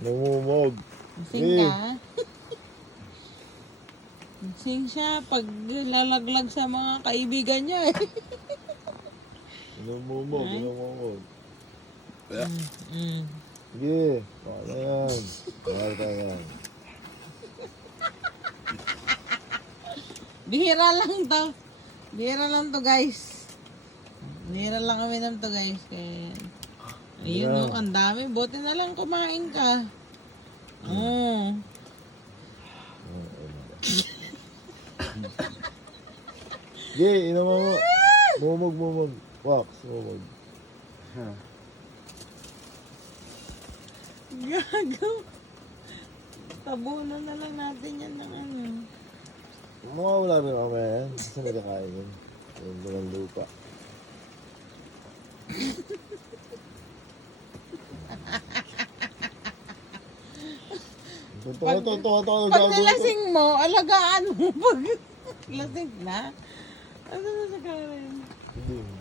Namumog. Sing ka? Sing siya pag lalaglag sa mga kaibigan niya eh. Namumog, Ay. namumog. Mm. Sige, paano yan? Paano ka yan? Bihira lang to. Bihira lang to guys. Bihira lang kami to guys. Kaya, ayun Yeah. oh, ang dami. Buti na lang kumain ka. Oh. Sige, ina mo. Mumog, mumog. Wax, mumog. Gago. Tabunan na lang natin yan ng ano. Mawawala rin ako yan. Saan nagkakain yun? Yung bulang lupa. Pag nalasing mo, alagaan mo. Pag lasing na. Ano na sa karin? Hindi.